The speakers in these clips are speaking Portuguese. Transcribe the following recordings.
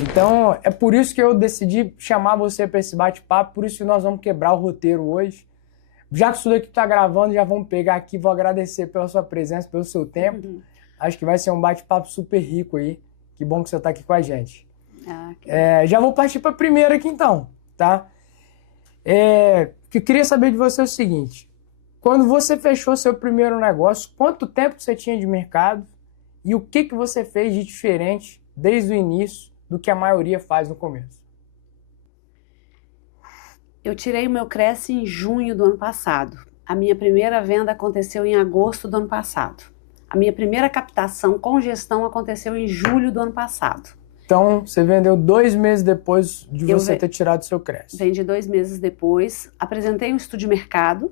Então, é por isso que eu decidi chamar você para esse bate-papo, por isso que nós vamos quebrar o roteiro hoje. Já que isso daqui está gravando, já vamos pegar aqui, vou agradecer pela sua presença, pelo seu tempo. Acho que vai ser um bate-papo super rico aí. Que bom que você está aqui com a gente. Já vou partir para a primeira aqui então, tá? O que eu queria saber de você é o seguinte. Quando você fechou seu primeiro negócio, quanto tempo você tinha de mercado e o que você fez de diferente desde o início do que a maioria faz no começo? Eu tirei o meu Cresce em junho do ano passado. A minha primeira venda aconteceu em agosto do ano passado. A minha primeira captação com gestão aconteceu em julho do ano passado. Então, você vendeu 2 meses depois de você ter tirado o seu Cresce. Vendi 2 meses depois, apresentei um estudo de mercado,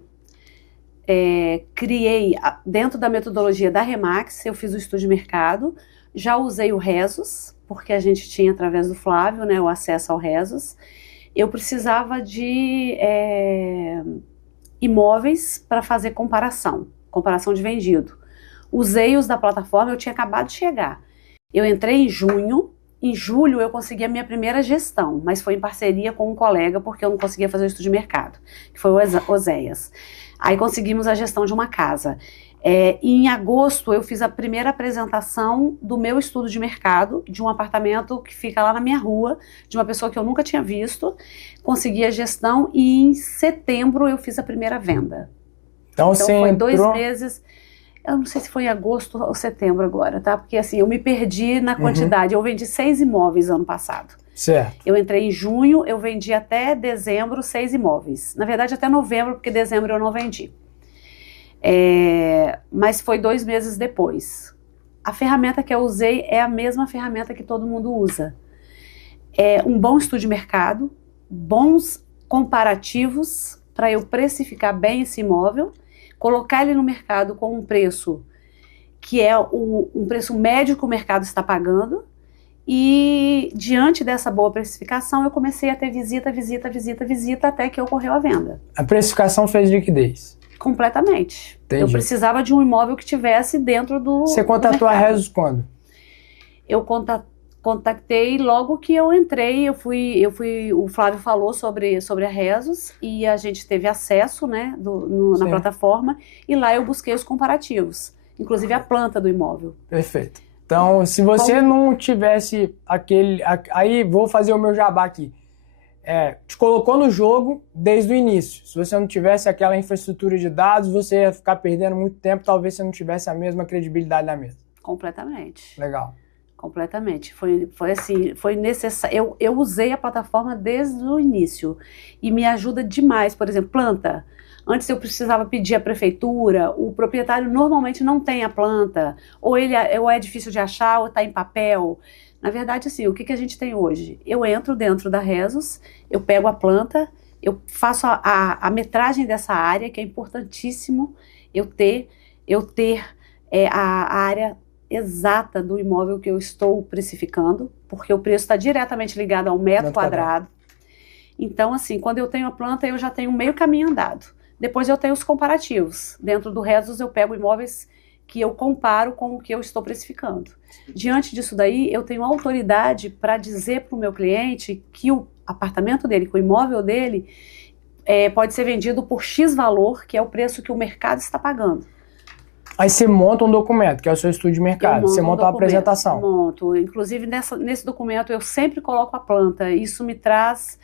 criei, dentro da metodologia da Remax, eu fiz o estudo de mercado, já usei o Rezos, porque a gente tinha, através do Flávio, né, o acesso ao Rezos. Eu precisava de imóveis para fazer comparação de vendido. Usei os da plataforma, eu tinha acabado de chegar. Eu entrei em junho, em julho eu consegui a minha primeira gestão, mas foi em parceria com um colega, porque eu não conseguia fazer o estudo de mercado, que foi o Oséias. Aí conseguimos a gestão de uma casa. E em agosto eu fiz a primeira apresentação do meu estudo de mercado, de um apartamento que fica lá na minha rua, de uma pessoa que eu nunca tinha visto, consegui a gestão e em setembro eu fiz a primeira venda. Então foi 2 meses, eu não sei se foi em agosto ou setembro agora, tá? Porque assim, eu me perdi na quantidade, eu vendi 6 imóveis ano passado. Certo. Eu entrei em junho, eu vendi até dezembro 6 imóveis. Na verdade até novembro, porque dezembro eu não vendi. Mas foi 2 meses depois. A ferramenta que eu usei é a mesma ferramenta que todo mundo usa. Um bom estudo de mercado, bons comparativos para eu precificar bem esse imóvel, colocar ele no mercado com um preço que é um preço médio que o mercado está pagando, e diante dessa boa precificação eu comecei a ter visita, até que ocorreu a venda. A precificação fez liquidez? Completamente. Entendi. Eu precisava de um imóvel que tivesse dentro do Você contatou a Rezos quando? Eu contactei logo que eu entrei, o Flávio falou sobre a Rezos e a gente teve acesso, né, na plataforma, e lá eu busquei os comparativos, inclusive a planta do imóvel. Perfeito. Então, se você não tivesse aí vou fazer o meu jabá aqui. Te colocou no jogo desde o início. Se você não tivesse aquela infraestrutura de dados, você ia ficar perdendo muito tempo, talvez você não tivesse a mesma credibilidade na mesa. Completamente. Legal. Completamente. Foi assim, foi necessário. Eu usei a plataforma desde o início e me ajuda demais. Por exemplo, planta. Antes eu precisava pedir à prefeitura, o proprietário normalmente não tem a planta, ou é difícil de achar, ou está em papel. Na verdade, assim, o que a gente tem hoje? Eu entro dentro da Rezos, eu pego a planta, eu faço a metragem dessa área, que é importantíssimo eu ter a área exata do imóvel que eu estou precificando, porque o preço está diretamente ligado ao metro quadrado. Então, assim, quando eu tenho a planta, eu já tenho meio caminho andado. Depois eu tenho os comparativos. Dentro do Rezos eu pego imóveis que eu comparo com o que eu estou precificando. Diante disso daí, eu tenho autoridade para dizer para o meu cliente que o apartamento dele, que o imóvel dele, pode ser vendido por X valor, que é o preço que o mercado está pagando. Aí você monta um documento, que é o seu estudo de mercado. Você monta uma apresentação. Monto. Inclusive, nesse documento, eu sempre coloco a planta. Isso me traz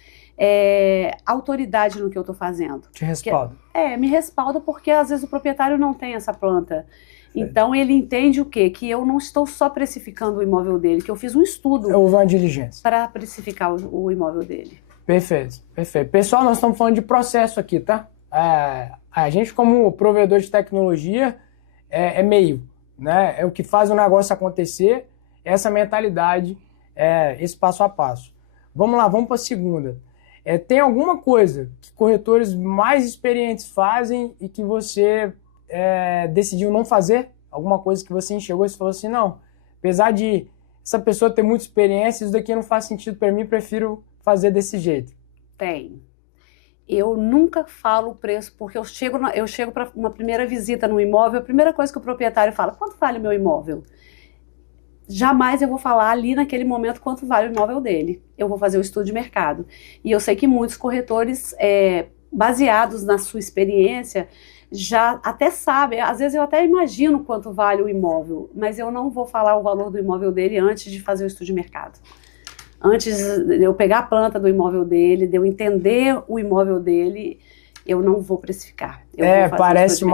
autoridade no que eu estou fazendo. Te respalda. Me respalda porque, às vezes, o proprietário não tem essa planta. Então, ele entende o quê? Que eu não estou só precificando o imóvel dele, que eu fiz um estudo Houve uma diligência para precificar o imóvel dele. Perfeito, perfeito. Pessoal, nós estamos falando de processo aqui, tá? A gente, como provedor de tecnologia, é meio, né? É o que faz o negócio acontecer, essa mentalidade, esse passo a passo. Vamos lá, vamos para a segunda. Tem alguma coisa que corretores mais experientes fazem e que você decidiu não fazer? Alguma coisa que você enxergou e falou assim, não, apesar de essa pessoa ter muita experiência, isso daqui não faz sentido para mim, prefiro fazer desse jeito. Tem. Eu nunca falo o preço, porque eu chego para uma primeira visita no imóvel, a primeira coisa que o proprietário fala, quanto vale o meu imóvel? jamais eu vou falar ali naquele momento quanto vale o imóvel dele. Eu vou fazer o estudo de mercado. E eu sei que muitos corretores, baseados na sua experiência, já até sabem, às vezes eu até imagino quanto vale o imóvel, mas eu não vou falar o valor do imóvel dele antes de fazer o estudo de mercado. Antes de eu pegar a planta do imóvel dele, de eu entender o imóvel dele, eu não vou precificar. Eu vou fazer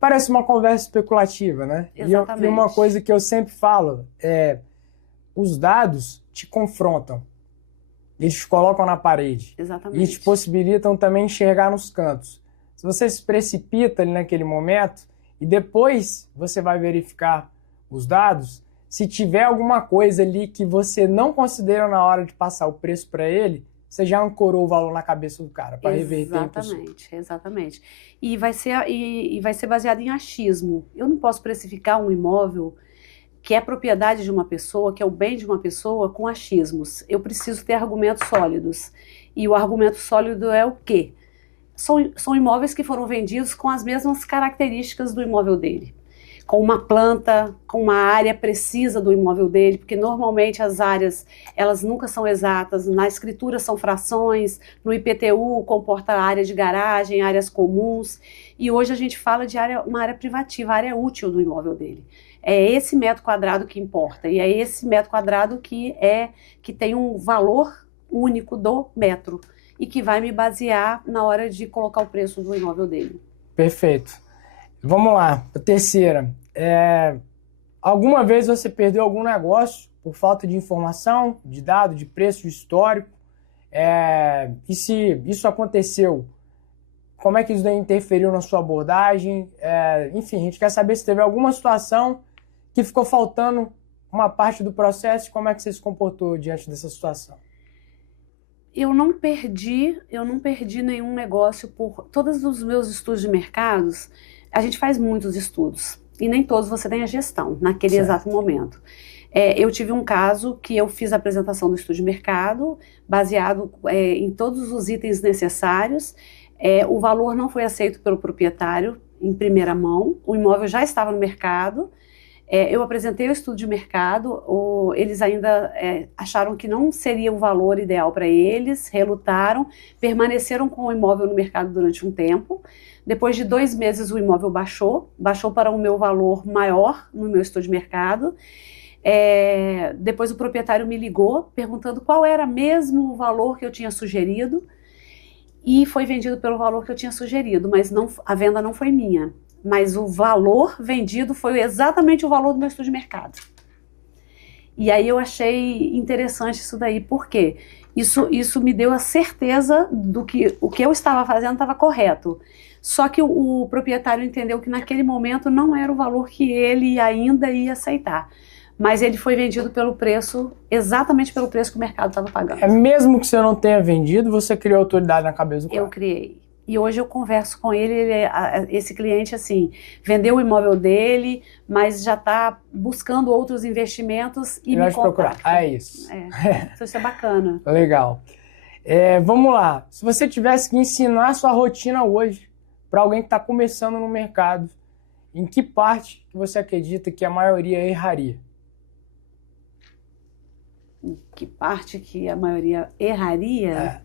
parece uma conversa especulativa, né? Exatamente. E uma coisa que eu sempre falo é: os dados te confrontam, eles te colocam na parede. Exatamente. E te possibilitam também enxergar nos cantos. Se você se precipita ali naquele momento e depois você vai verificar os dados, se tiver alguma coisa ali que você não considera na hora de passar o preço para ele, você já ancorou o valor na cabeça do cara para reverter em pessoa. Exatamente. E vai ser baseado em achismo. Eu não posso precificar um imóvel que é propriedade de uma pessoa, que é o bem de uma pessoa, com achismos. Eu preciso ter argumentos sólidos. E o argumento sólido é o quê? São imóveis que foram vendidos com as mesmas características do imóvel dele. Com uma planta, com uma área precisa do imóvel dele, porque normalmente as áreas, elas nunca são exatas, na escritura são frações, no IPTU comporta área de garagem, áreas comuns, e hoje a gente fala de uma área privativa, a área útil do imóvel dele. É esse metro quadrado que importa, e é esse metro quadrado que tem um valor único do metro, e que vai me basear na hora de colocar o preço do imóvel dele. Perfeito. Vamos lá, a terceira. Alguma vez você perdeu algum negócio por falta de informação, de dado, de preço, de histórico? E se isso aconteceu, como é que isso daí interferiu na sua abordagem? Enfim, a gente quer saber se teve alguma situação que ficou faltando uma parte do processo e como é que você se comportou diante dessa situação. Eu não perdi nenhum negócio por todos os meus estudos de mercados. A gente faz muitos estudos e nem todos você tem a gestão naquele exato momento. Eu tive um caso que eu fiz a apresentação do estudo de mercado baseado em todos os itens necessários. O valor não foi aceito pelo proprietário em primeira mão, o imóvel já estava no mercado. Eu apresentei o estudo de mercado, eles ainda acharam que não seria o valor ideal para eles, relutaram, permaneceram com o imóvel no mercado durante um tempo. Depois de 2 meses o imóvel baixou para o meu valor maior no meu estudo de mercado. Depois o proprietário me ligou perguntando qual era mesmo o valor que eu tinha sugerido e foi vendido pelo valor que eu tinha sugerido, mas a venda não foi minha. Mas o valor vendido foi exatamente o valor do meu estudo de mercado. E aí eu achei interessante isso daí, por quê? Isso me deu a certeza do que o que eu estava fazendo estava correto. Só que o proprietário entendeu que naquele momento não era o valor que ele ainda ia aceitar. Mas ele foi vendido exatamente pelo preço que o mercado estava pagando. Mesmo que você não tenha vendido, você criou autoridade na cabeça do cara. Eu criei. E hoje eu converso com ele, esse cliente assim, vendeu o imóvel dele, mas já está buscando outros investimentos e me contacta. É isso. Isso é bacana. Legal. Vamos lá. Se você tivesse que ensinar a sua rotina hoje para alguém que está começando no mercado, em que parte que você acredita que a maioria erraria? Em que parte que a maioria erraria?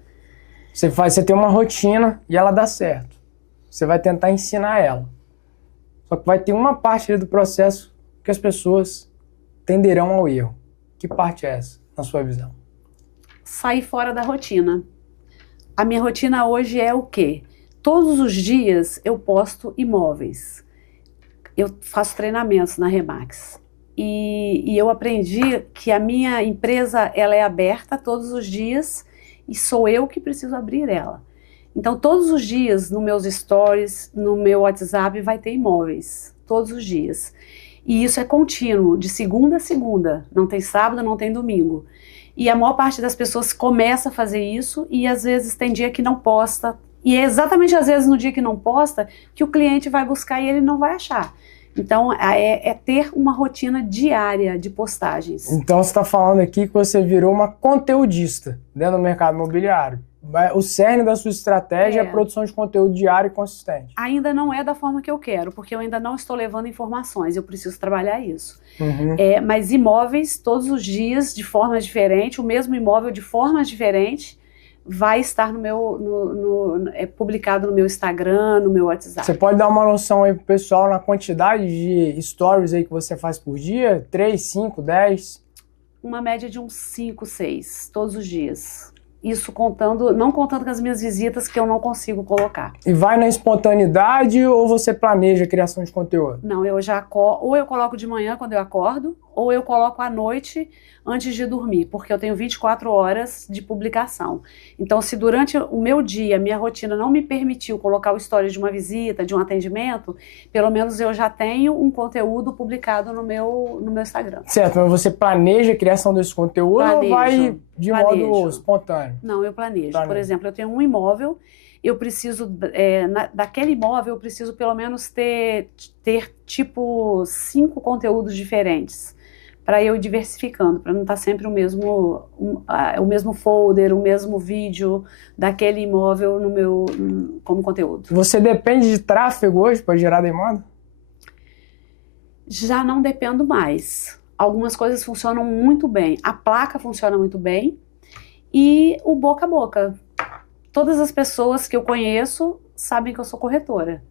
Você tem uma rotina e ela dá certo. Você vai tentar ensinar ela. Só que vai ter uma parte do processo que as pessoas tenderão ao erro. Que parte é essa, na sua visão? Sair fora da rotina. A minha rotina hoje é o quê? Todos os dias eu posto imóveis. Eu faço treinamentos na Remax. E eu aprendi que a minha empresa ela é aberta todos os dias e sou eu que preciso abrir ela. Então, todos os dias, nos meus stories, no meu WhatsApp, vai ter imóveis. Todos os dias. E isso é contínuo, de segunda a segunda. Não tem sábado, não tem domingo. E a maior parte das pessoas começa a fazer isso e, às vezes, tem dia que não posta. E é exatamente, às vezes, no dia que não posta, que o cliente vai buscar e ele não vai achar. Então, ter uma rotina diária de postagens. Então, você está falando aqui que você virou uma conteudista dentro do mercado imobiliário. o cerne da sua estratégia é a produção de conteúdo diário e consistente. Ainda não é da forma que eu quero, porque eu ainda não estou levando informações, eu preciso trabalhar isso. Uhum. Mas imóveis, todos os dias, de forma diferente, o mesmo imóvel de forma diferente, vai estar publicado no meu Instagram, no meu WhatsApp. Você pode dar uma noção aí pro pessoal na quantidade de stories aí que você faz por dia? 3, 5, 10? Uma média de uns 5, 6, todos os dias. Isso contando, não contando com as minhas visitas que eu não consigo colocar. E vai na espontaneidade ou você planeja a criação de conteúdo? Não, ou eu coloco de manhã quando eu acordo, ou eu coloco à noite antes de dormir, porque eu tenho 24 horas de publicação. Então, se durante o meu dia, minha rotina não me permitiu colocar o story de uma visita, de um atendimento, pelo menos eu já tenho um conteúdo publicado no meu Instagram. Certo, mas você planeja a criação desse conteúdo ou vai de modo espontâneo? Não, eu planejo. Por exemplo, eu tenho um imóvel, eu preciso, daquele imóvel, eu preciso pelo menos ter tipo 5 conteúdos diferentes, para eu ir diversificando, para não estar sempre o mesmo folder, o mesmo vídeo daquele imóvel como conteúdo. Você depende de tráfego hoje para gerar demanda? Já não dependo mais. Algumas coisas funcionam muito bem. A placa funciona muito bem e o boca a boca. Todas as pessoas que eu conheço sabem que eu sou corretora.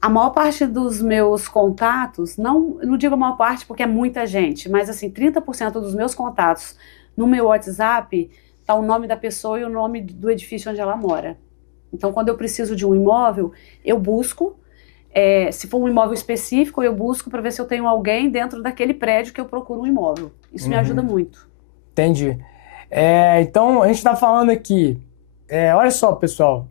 A maior parte dos meus contatos, não digo a maior parte porque é muita gente, mas assim, 30% dos meus contatos no meu WhatsApp está o nome da pessoa e o nome do edifício onde ela mora. Então, quando eu preciso de um imóvel, eu busco, se for um imóvel específico, eu busco para ver se eu tenho alguém dentro daquele prédio que eu procuro um imóvel. Isso me ajuda muito. Entendi. Então, a gente está falando aqui, olha só, pessoal,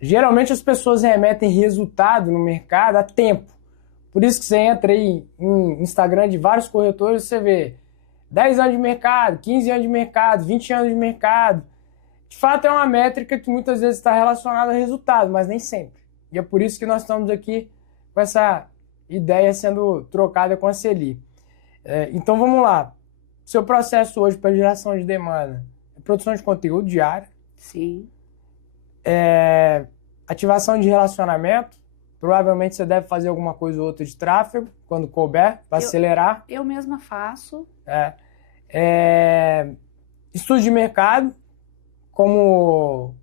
geralmente as pessoas remetem resultado no mercado a tempo. Por isso que você entra aí em Instagram de vários corretores, você vê 10 anos de mercado, 15 anos de mercado, 20 anos de mercado. De fato, é uma métrica que muitas vezes está relacionada a resultado, mas nem sempre. E é por isso que nós estamos aqui com essa ideia sendo trocada com a Celi. Então, vamos lá. Seu processo hoje para geração de demanda é produção de conteúdo diário. Sim. Ativação de relacionamento. Provavelmente você deve fazer alguma coisa ou outra de tráfego, quando couber, para acelerar. Eu mesma faço. Estudo de mercado, como,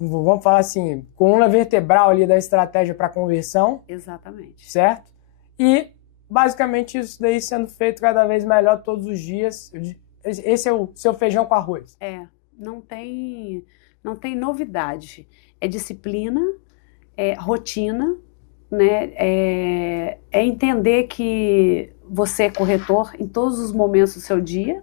vamos falar assim, coluna vertebral ali da estratégia para conversão. Exatamente. Certo? E, basicamente, isso daí sendo feito cada vez melhor todos os dias. Esse é o seu feijão com arroz. Não tem novidade. É disciplina, é rotina, né? É entender que você é corretor em todos os momentos do seu dia,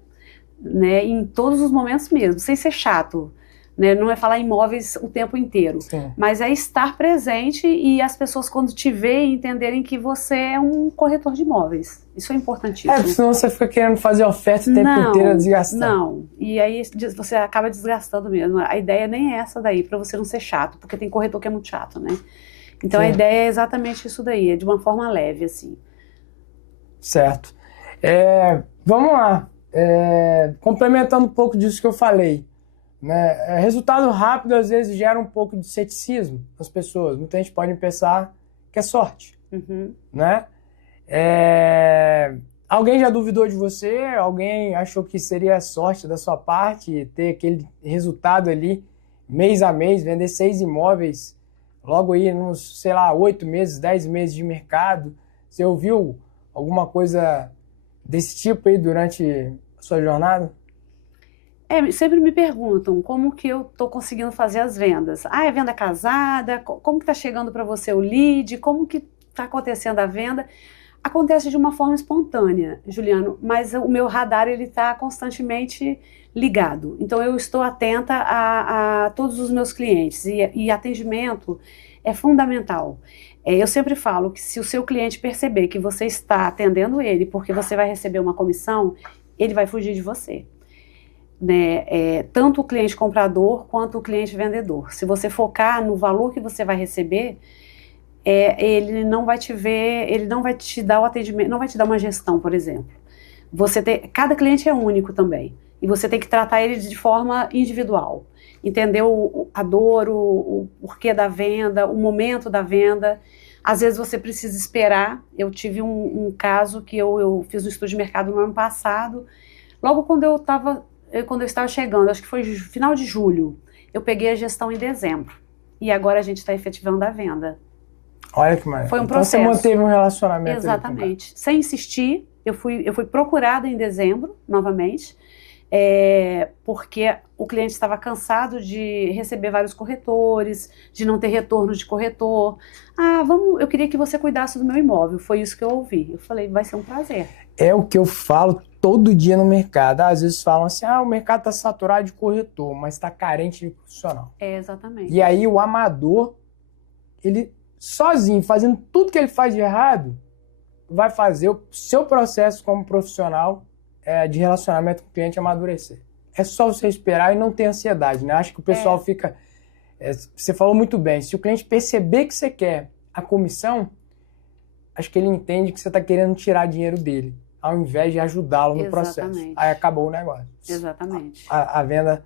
né? Em todos os momentos mesmo, sem ser chato, né? Não é falar imóveis o tempo inteiro, Sim. Mas é estar presente e as pessoas, quando te veem, entenderem que você é um corretor de imóveis. Isso é importantíssimo. Porque senão você fica querendo fazer oferta o tempo inteiro, desgastando. Não, e aí você acaba desgastando mesmo. A ideia nem é essa daí, para você não ser chato, porque tem corretor que é muito chato, né? Então, Sim. A ideia é exatamente isso daí, é de uma forma leve, assim. Certo. Vamos lá. Complementando um pouco disso que eu falei. Né? Resultado rápido, às vezes, gera um pouco de ceticismo nas pessoas. Muita gente pode pensar que é sorte. Uhum. Né? Alguém já duvidou de você? Alguém achou que seria sorte da sua parte ter aquele resultado ali, mês a mês, vender 6 imóveis, logo aí nos, 8 meses, 10 meses de mercado? Você ouviu alguma coisa desse tipo aí durante a sua jornada? Sempre me perguntam como que eu estou conseguindo fazer as vendas. É venda casada? Como que está chegando para você o lead? Como que está acontecendo a venda? Acontece de uma forma espontânea, Juliano, mas o meu radar está constantemente ligado. Então, eu estou atenta a todos os meus clientes e atendimento é fundamental. Eu sempre falo que se o seu cliente perceber que você está atendendo ele porque você vai receber uma comissão, ele vai fugir de você. Né? Tanto o cliente comprador quanto o cliente vendedor. Se você focar no valor que você vai receber, ele não vai te ver, ele não vai te dar o atendimento, não vai te dar uma gestão, por exemplo. Cada cliente é único também, e você tem que tratar ele de forma individual. entender a dor, o porquê da venda, o momento da venda. Às vezes você precisa esperar. Eu tive um caso que eu fiz um estudo de mercado no ano passado, logo quando eu estava chegando, acho que foi final de julho, eu peguei a gestão em dezembro. E agora a gente está efetivando a venda. Olha que maravilha. Foi um Então processo. você manteve um relacionamento. Exatamente. Sem insistir, eu fui procurada em dezembro, novamente, porque o cliente estava cansado de receber vários corretores, de não ter retorno de corretor. Eu queria que você cuidasse do meu imóvel. Foi isso que eu ouvi. Eu falei, vai ser um prazer. É o que eu falo todo dia no mercado. Às vezes falam assim, o mercado está saturado de corretor, mas está carente de profissional. Exatamente. E aí o amador, ele sozinho, fazendo tudo que ele faz de errado, vai fazer o seu processo como profissional de relacionamento com o cliente amadurecer. É só você esperar e não ter ansiedade, né? Acho que o pessoal fica... você falou muito bem, se o cliente perceber que você quer a comissão, acho que ele entende que você está querendo tirar dinheiro dele, ao invés de ajudá-lo no processo. Aí acabou o negócio. Exatamente. A venda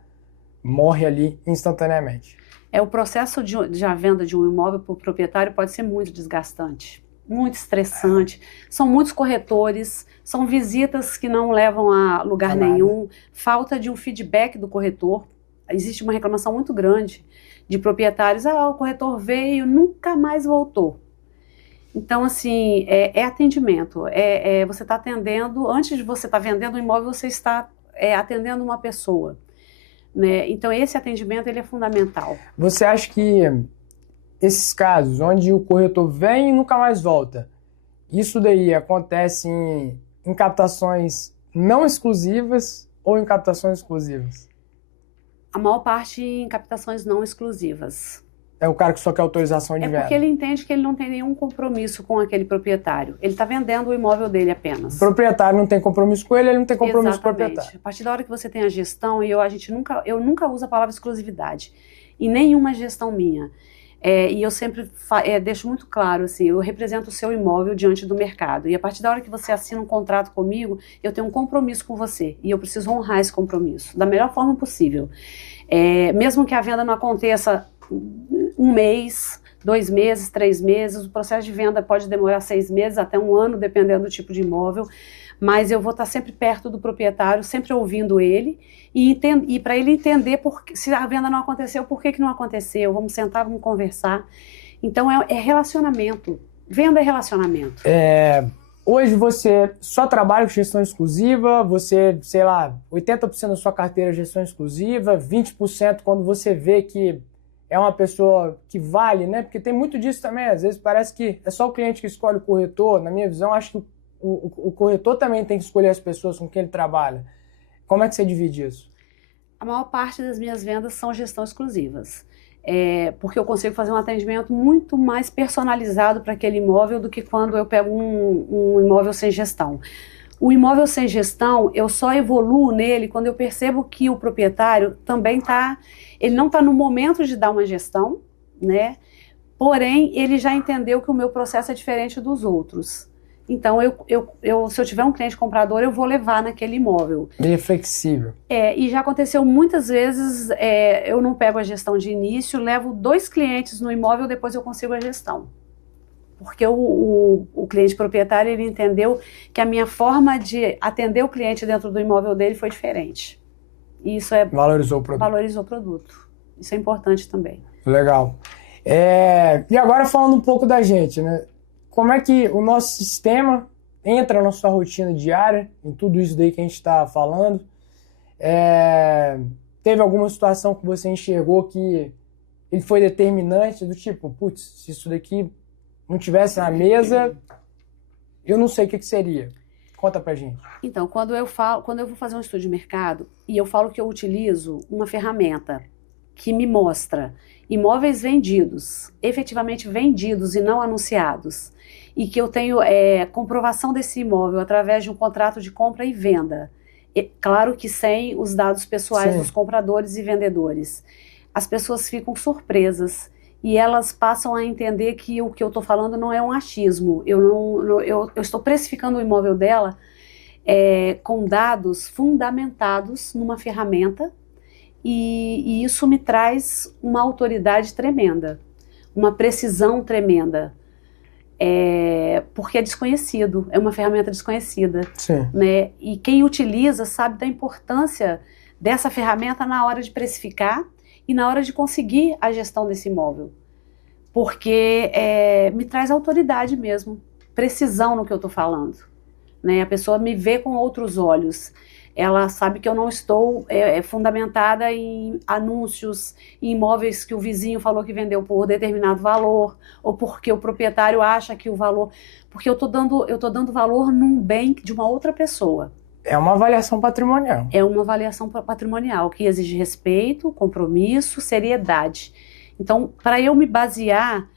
morre ali instantaneamente. O processo de a venda de um imóvel para o proprietário pode ser muito desgastante, muito estressante. São muitos corretores, são visitas que não levam a lugar nenhum, falta de um feedback do corretor. Existe uma reclamação muito grande de proprietários, o corretor veio, nunca mais voltou. Então, assim, é atendimento, você está atendendo, antes de você estar vendendo um imóvel, você está atendendo uma pessoa, né? Então, esse atendimento, ele é fundamental. Você acha que esses casos, onde o corretor vem e nunca mais volta, isso daí acontece em captações não exclusivas ou em captações exclusivas? A maior parte em captações não exclusivas. É o cara que só quer autorização de venda. Porque ele entende que ele não tem nenhum compromisso com aquele proprietário. Ele está vendendo o imóvel dele apenas. O proprietário não tem compromisso com ele, ele não tem compromisso com o Exatamente. proprietário. A partir da hora que você tem a gestão, e eu nunca uso a palavra exclusividade em nenhuma gestão minha. E eu sempre deixo muito claro, assim, eu represento o seu imóvel diante do mercado. E a partir da hora que você assina um contrato comigo, eu tenho um compromisso com você. E eu preciso honrar esse compromisso da melhor forma possível. Mesmo que a venda não aconteça 1 mês, 2 meses, 3 meses, o processo de venda pode demorar 6 meses, até 1 ano, dependendo do tipo de imóvel, mas eu vou estar sempre perto do proprietário, sempre ouvindo ele, e para ele entender se a venda não aconteceu, por que não aconteceu, vamos sentar, vamos conversar. Então é relacionamento, venda é relacionamento. Hoje você só trabalha com gestão exclusiva, você, sei lá, 80% da sua carteira é gestão exclusiva, 20% quando você vê que é uma pessoa que vale, né? Porque tem muito disso também. Às vezes parece que é só o cliente que escolhe o corretor. Na minha visão, acho que o corretor também tem que escolher as pessoas com quem ele trabalha. Como é que você divide isso? A maior parte das minhas vendas são gestão exclusivas. Porque eu consigo fazer um atendimento muito mais personalizado para aquele imóvel do que quando eu pego um imóvel sem gestão. O imóvel sem gestão, eu só evoluo nele quando eu percebo que o proprietário também ele não está no momento de dar uma gestão, né? Porém, ele já entendeu que o meu processo é diferente dos outros. Então, se eu tiver um cliente comprador, eu vou levar naquele imóvel. Ele é flexível. E já aconteceu muitas vezes, eu não pego a gestão de início, levo 2 clientes no imóvel, depois eu consigo a gestão. Porque o cliente proprietário, ele entendeu que a minha forma de atender o cliente dentro do imóvel dele foi diferente. E isso valorizou o produto. Valorizou o produto. Isso é importante também. Legal. E agora falando um pouco da gente, né? Como é que o nosso sistema entra na sua rotina diária, em tudo isso daí que a gente está falando? Teve alguma situação que você enxergou que ele foi determinante, do tipo, putz, se isso daqui não tivesse na mesa, eu não sei o que seria. Conta pra gente. Então, quando eu vou fazer um estudo de mercado e eu falo que eu utilizo uma ferramenta que me mostra imóveis vendidos, efetivamente vendidos e não anunciados, e que eu tenho comprovação desse imóvel através de um contrato de compra e venda, claro que sem os dados pessoais dos compradores e vendedores, as pessoas ficam surpresas e elas passam a entender que o que eu estou falando não é um achismo. Eu estou precificando o imóvel dela com dados fundamentados numa ferramenta e isso me traz uma autoridade tremenda, uma precisão tremenda. Porque é desconhecido, é uma ferramenta desconhecida. Sim. Né? E quem utiliza sabe da importância dessa ferramenta na hora de precificar e na hora de conseguir a gestão desse imóvel. Porque me traz autoridade mesmo, precisão no que eu estou falando. Né? A pessoa me vê com outros olhos. Ela sabe que eu não estou fundamentada em anúncios, em imóveis que o vizinho falou que vendeu por determinado valor, ou porque o proprietário acha que o valor... Porque eu tô dando valor num bem de uma outra pessoa. É uma avaliação patrimonial. É uma avaliação patrimonial que exige respeito, compromisso, seriedade. Então, para eu me basear,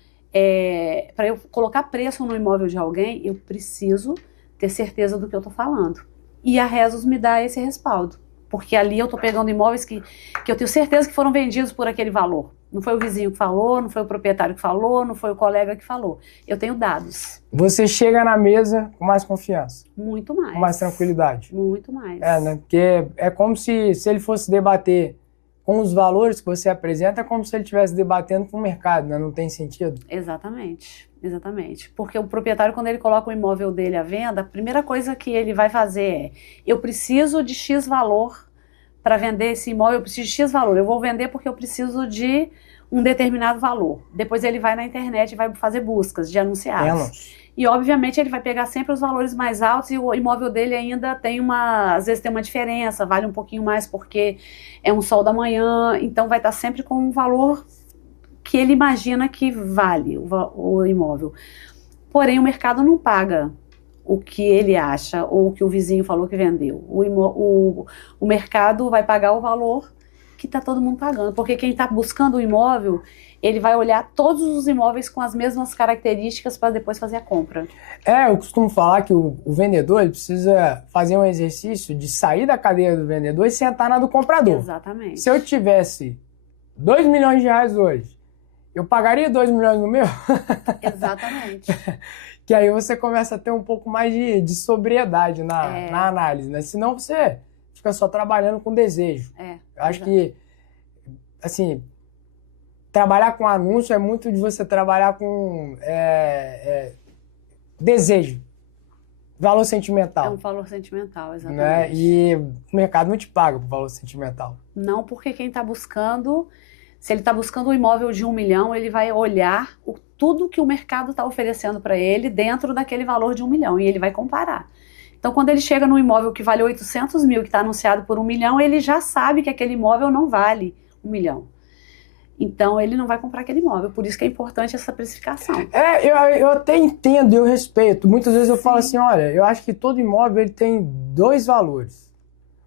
para eu colocar preço no imóvel de alguém, eu preciso ter certeza do que eu estou falando. E a Resus me dá esse respaldo, porque ali eu estou pegando imóveis que eu tenho certeza que foram vendidos por aquele valor. Não foi o vizinho que falou, não foi o proprietário que falou, não foi o colega que falou. Eu tenho dados. Você chega na mesa com mais confiança. Muito mais. Com mais tranquilidade. Muito mais. Né? Porque é como se ele fosse debater com os valores que você apresenta, é como se ele estivesse debatendo com o mercado, né? Não tem sentido? Exatamente. Exatamente. Porque o proprietário, quando ele coloca o imóvel dele à venda, a primeira coisa que ele vai fazer eu preciso de X valor para vender esse imóvel, eu preciso de X valor. Eu vou vender porque eu preciso de um determinado valor. Depois ele vai na internet e vai fazer buscas de anunciados. E, obviamente, ele vai pegar sempre os valores mais altos e o imóvel dele ainda tem às vezes tem uma diferença, vale um pouquinho mais porque é um sol da manhã, então vai estar sempre com um valor que ele imagina que vale o imóvel. Porém, o mercado não paga o que ele acha ou o que o vizinho falou que vendeu. O mercado vai pagar o valor que está todo mundo pagando, porque quem está buscando o imóvel, ele vai olhar todos os imóveis com as mesmas características para depois fazer a compra. Eu costumo falar que o vendedor ele precisa fazer um exercício de sair da cadeira do vendedor e sentar na do comprador. Exatamente. Se eu tivesse 2 milhões de reais hoje, eu pagaria 2 milhões no meu? Exatamente. Que aí você começa a ter um pouco mais de sobriedade na análise, né? Senão você fica só trabalhando com desejo. Eu acho que, assim, trabalhar com anúncio é muito de você trabalhar com desejo, valor sentimental. É um valor sentimental, exatamente. Né? E o mercado não te paga por valor sentimental. Não, porque quem está buscando... Se ele está buscando um imóvel de 1 milhão, ele vai olhar tudo que o mercado está oferecendo para ele dentro daquele valor de 1 milhão e ele vai comparar. Então, quando ele chega num imóvel que vale 800 mil, que está anunciado por 1 milhão, ele já sabe que aquele imóvel não vale 1 milhão. Então, ele não vai comprar aquele imóvel. Por isso que é importante essa precificação. Eu até entendo e eu respeito. Muitas vezes eu falo assim, olha, eu acho que todo imóvel ele tem 2 valores.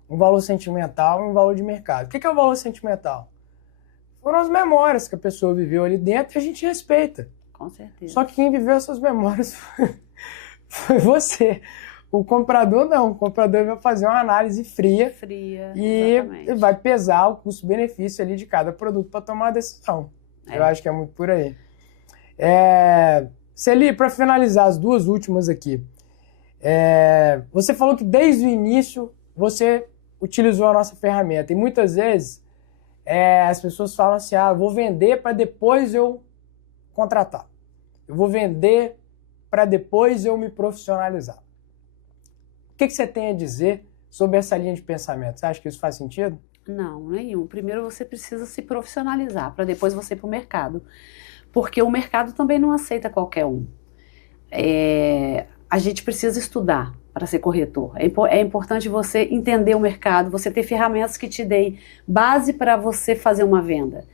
Um valor sentimental e um valor de mercado. O que é o valor sentimental? Foram as memórias que a pessoa viveu ali dentro e a gente respeita. Com certeza. Só que quem viveu essas memórias foi você. O comprador não. O comprador vai fazer uma análise fria e exatamente. Vai pesar o custo-benefício ali de cada produto para tomar a decisão. Eu acho que é muito por aí. Celi, para finalizar as 2 últimas aqui, você falou que desde o início você utilizou a nossa ferramenta e muitas vezes as pessoas falam assim, eu vou vender para depois eu contratar. Eu vou vender para depois eu me profissionalizar. O que você tem a dizer sobre essa linha de pensamento? Você acha que isso faz sentido? Não, nenhum. Primeiro você precisa se profissionalizar para depois você ir para o mercado. Porque o mercado também não aceita qualquer um. A gente precisa estudar para ser corretor. É importante você entender o mercado, você ter ferramentas que te deem base para você fazer uma venda.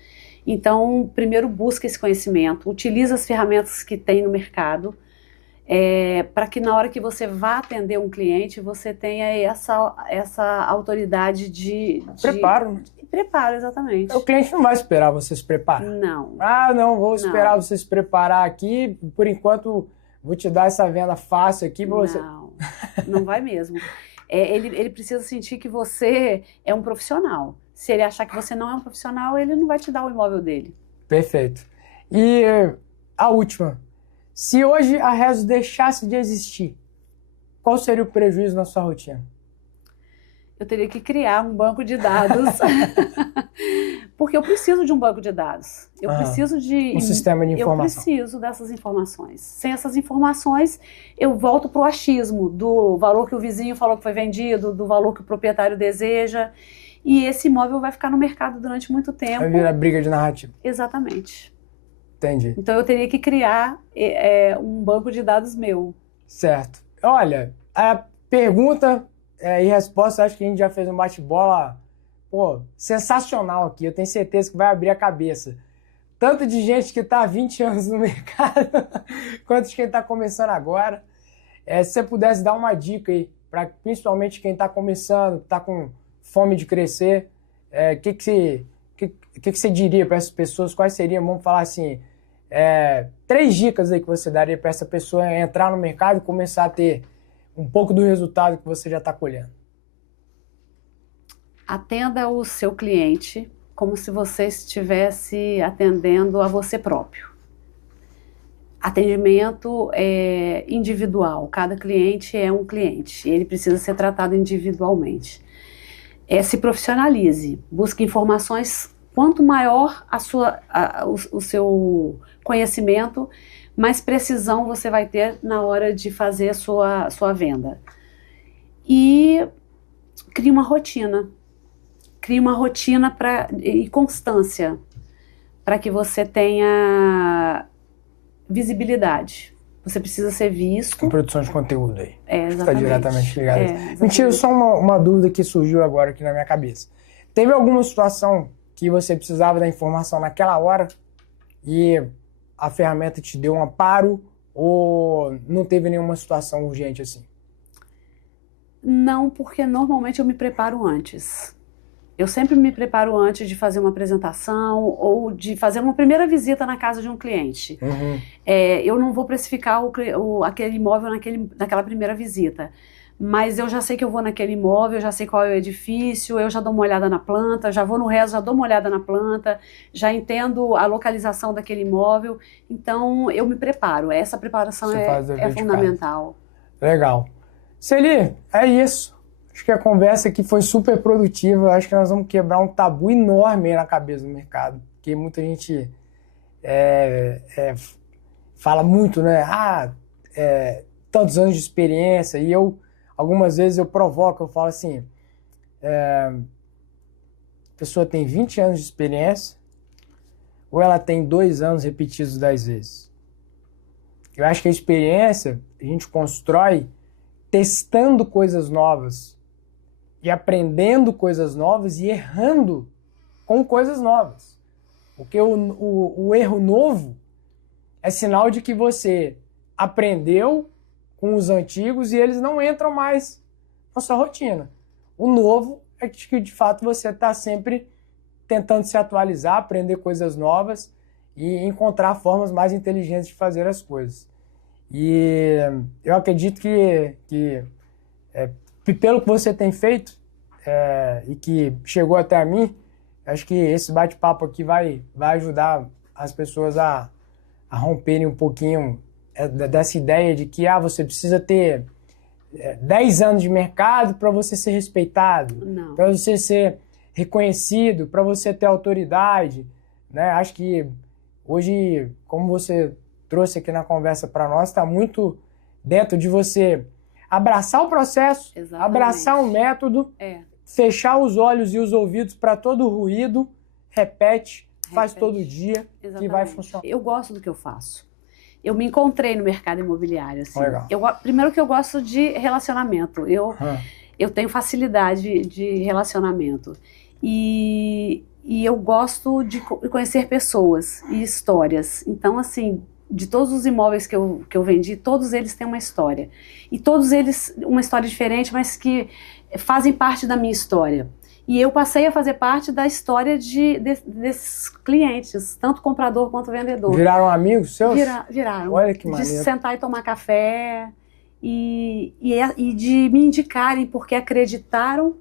Então, primeiro busca esse conhecimento, utiliza as ferramentas que tem no mercado, para que na hora que você vá atender um cliente, você tenha essa autoridade de preparo, né? Preparo, exatamente. O cliente não vai esperar você se preparar. Não. Não, vou esperar você se preparar aqui, por enquanto vou te dar essa venda fácil aqui para você. Não vai mesmo. Ele precisa sentir que você é um profissional. Se ele achar que você não é um profissional, ele não vai te dar o imóvel dele. Perfeito. E a última. Se hoje a Resus deixasse de existir, qual seria o prejuízo na sua rotina? Eu teria que criar um banco de dados, porque eu preciso de um banco de dados. Eu preciso de um sistema de informação. Eu preciso dessas informações. Sem essas informações, eu volto para o achismo do valor que o vizinho falou que foi vendido, do valor que o proprietário deseja, e esse imóvel vai ficar no mercado durante muito tempo. Vai virar briga de narrativa. Exatamente. Entendi. Então eu teria que criar um banco de dados meu. Certo. Olha, a pergunta e resposta, acho que a gente já fez um bate-bola, pô, sensacional aqui. Eu tenho certeza que vai abrir a cabeça. Tanto de gente que está há 20 anos no mercado, quanto de quem está começando agora. Se você pudesse dar uma dica aí, para principalmente quem está começando, está com fome de crescer, o que você diria para essas pessoas? Quais seriam, vamos falar assim, 3 dicas aí que você daria para essa pessoa entrar no mercado e começar a ter um pouco do resultado que você já está colhendo? Atenda o seu cliente como se você estivesse atendendo a você próprio. Atendimento é individual, cada cliente é um cliente, ele precisa ser tratado individualmente. Se profissionalize, busque informações. Quanto maior o seu conhecimento, mais precisão você vai ter na hora de fazer a sua venda. E crie uma rotina. Crie uma rotina e constância para que você tenha visibilidade. Você precisa ser visto. Com produção de conteúdo aí. Exatamente. Está diretamente ligado. Mentira, só uma dúvida que surgiu agora aqui na minha cabeça. Teve alguma situação que você precisava da informação naquela hora e a ferramenta te deu um amparo ou não teve nenhuma situação urgente assim? Não, porque normalmente eu me preparo antes. Eu sempre me preparo antes de fazer uma apresentação ou de fazer uma primeira visita na casa de um cliente. Uhum. Eu não vou precificar aquele imóvel naquela primeira visita. Mas eu já sei que eu vou naquele imóvel, eu já sei qual é o edifício, eu já dou uma olhada na planta, já vou no resto, já dou uma olhada na planta, já entendo a localização daquele imóvel. Então, eu me preparo. Essa preparação é fundamental. Legal. Celi, é isso. Acho que a conversa aqui foi super produtiva. Acho que nós vamos quebrar um tabu enorme aí na cabeça do mercado. Porque muita gente fala muito, né? Tantos anos de experiência. E algumas vezes eu provoco, eu falo assim, a pessoa tem 20 anos de experiência ou ela tem 2 anos repetidos 10 vezes? Eu acho que a experiência a gente constrói testando coisas novas e aprendendo coisas novas e errando com coisas novas. Porque o erro novo é sinal de que você aprendeu com os antigos e eles não entram mais na sua rotina. O novo é que, de fato, você está sempre tentando se atualizar, aprender coisas novas e encontrar formas mais inteligentes de fazer as coisas. E eu acredito que pelo que você tem feito e que chegou até a mim, acho que esse bate-papo aqui vai ajudar as pessoas a romperem um pouquinho dessa ideia de que você precisa ter 10 anos de mercado para você ser respeitado, para você ser reconhecido, para você ter autoridade, né? Acho que hoje, como você trouxe aqui na conversa para nós, está muito dentro de você abraçar o processo, exatamente, abraçar o método, fechar os olhos e os ouvidos para todo o ruído, repete, faz todo dia, exatamente, que vai funcionar. Eu gosto do que eu faço. Eu me encontrei no mercado imobiliário. Assim. Legal. Primeiro que eu gosto de relacionamento. Eu tenho facilidade de relacionamento. E eu gosto de conhecer pessoas e histórias. Então, assim, de todos os imóveis que eu vendi, todos eles têm uma história. E todos eles, uma história diferente, mas que fazem parte da minha história. E eu passei a fazer parte da história desses clientes, tanto comprador quanto vendedor. Viraram amigos seus? Viraram. Olha que maneiro. De sentar e tomar café e de me indicarem porque acreditaram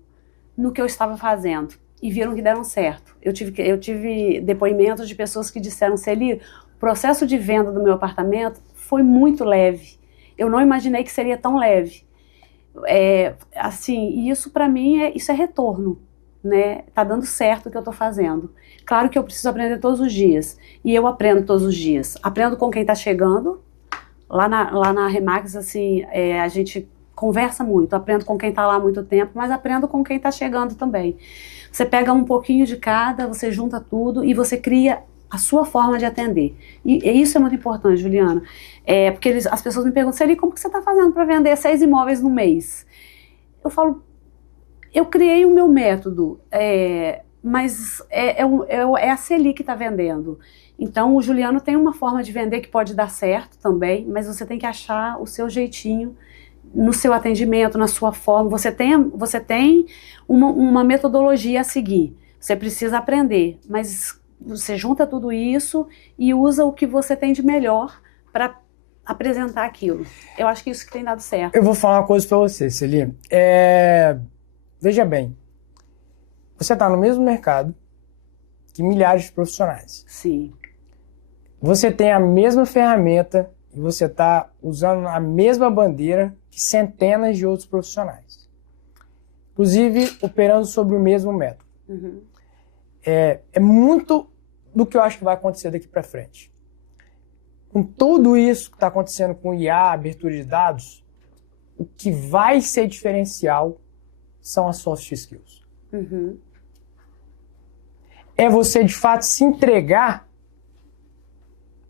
no que eu estava fazendo e viram que deram certo. Eu tive depoimentos de pessoas que disseram, Celi, o processo de venda do meu apartamento foi muito leve. Eu não imaginei que seria tão leve. Assim, e isso para mim isso é retorno, né? Tá dando certo o que eu tô fazendo. Claro que eu preciso aprender todos os dias, e eu aprendo todos os dias. Aprendo com quem tá chegando, lá na Remax, assim, a gente conversa muito, aprendo com quem tá lá há muito tempo, mas aprendo com quem tá chegando também. Você pega um pouquinho de cada, você junta tudo e você cria a sua forma de atender. E isso é muito importante, Juliana. Porque as pessoas me perguntam, Celi, como que você está fazendo para vender 6 imóveis no mês? Eu falo, eu criei o meu método, mas é a Celi que está vendendo. Então, o Juliano tem uma forma de vender que pode dar certo também, mas você tem que achar o seu jeitinho no seu atendimento, na sua forma. Você tem uma metodologia a seguir. Você precisa aprender, mas você junta tudo isso e usa o que você tem de melhor para apresentar aquilo. Eu acho que isso que tem dado certo. Eu vou falar uma coisa para você, Celi. Veja bem, você está no mesmo mercado que milhares de profissionais. Sim. Você tem a mesma ferramenta e você está usando a mesma bandeira que centenas de outros profissionais. Inclusive, operando sobre o mesmo método. Uhum. É muito do que eu acho que vai acontecer daqui para frente. Com tudo isso que está acontecendo com IA, abertura de dados, o que vai ser diferencial são as soft skills. Uhum. É você, de fato, se entregar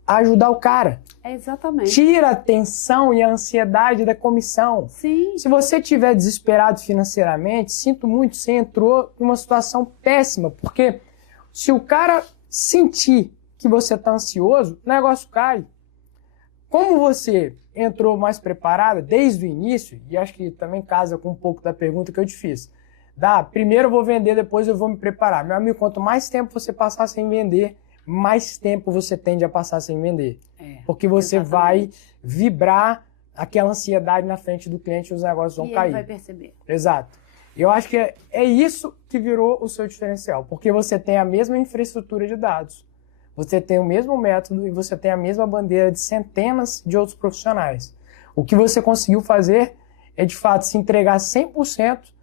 a ajudar o cara. Exatamente. Tira a tensão e a ansiedade da comissão. Sim. Se você estiver desesperado financeiramente, sinto muito, você entrou numa situação péssima, porque se o cara sentir que você está ansioso, o negócio cai. Como você entrou mais preparada desde o início, e acho que também casa com um pouco da pergunta que eu te fiz, primeiro eu vou vender, depois eu vou me preparar. Meu amigo, quanto mais tempo você passar sem vender, mais tempo você tende a passar sem vender. Porque você vai vibrar aquela ansiedade na frente do cliente e os negócios vão cair. Ele vai perceber. Exato. Eu acho que é isso que virou o seu diferencial, porque você tem a mesma infraestrutura de dados, você tem o mesmo método e você tem a mesma bandeira de centenas de outros profissionais. O que você conseguiu fazer é, de fato, se entregar 100%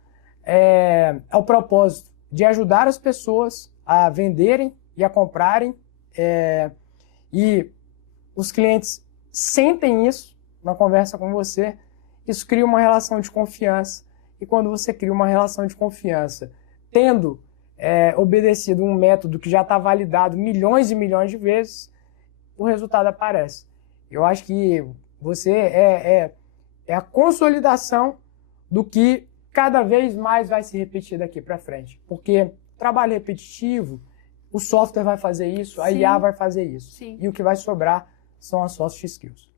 ao propósito de ajudar as pessoas a venderem e a comprarem, e os clientes sentem isso na conversa com você, isso cria uma relação de confiança, e quando você cria uma relação de confiança, tendo obedecido um método que já está validado milhões e milhões de vezes, o resultado aparece. Eu acho que você é a consolidação do que cada vez mais vai se repetir daqui para frente, porque trabalho repetitivo, o software vai fazer isso, a IA vai fazer isso. Sim. E o que vai sobrar são as soft skills.